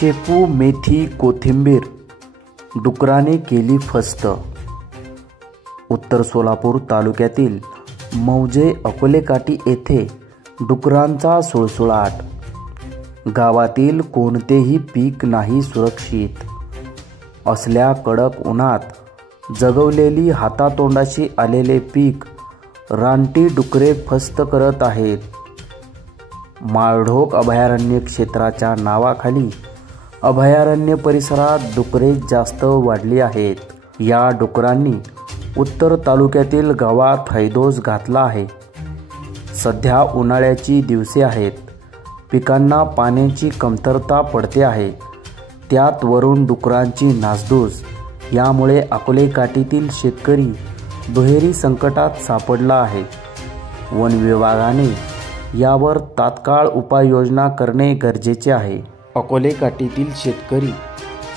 शेपू, मेथी, कोथिंबीर डुकराने केली फस्त. उत्तर सोलापूर तालुक्यातील मौजे अकोलेकाठी येथे डुकरांचा सुळसुळाट. गावातील कोणतेही पीक नाही सुरक्षित. असल्या कडक उन्हात जगवलेली हातातोंडाशी आलेले पीक रानटी डुकरे फस्त करत आहेत. माळढोक अभयारण्य क्षेत्राच्या नावाखाली अभयारण्य परिसरात डुकरे जास्त वाढली आहेत. या डुकरांनी उत्तर तालुक्यातील गावात हैदोस घातला आहे. सध्या उन्हाळ्याची दिवसे आहेत. पिकांना पाण्याची कमतरता पडते आहे. त्यात वरून डुकरांची नासधूस. यामुळे अकोले काठीतील शेतकरी दुहेरी संकटात सापडला आहे. वन विभागाने यावर तात्काळ उपाययोजना करणे गरजेचे आहे. अकोले काठीतील शेतकरी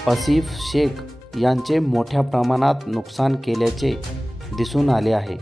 आसिफ शेख यांचे मोठ्या प्रमाणात नुकसान केल्याचे दिसून आले आहे.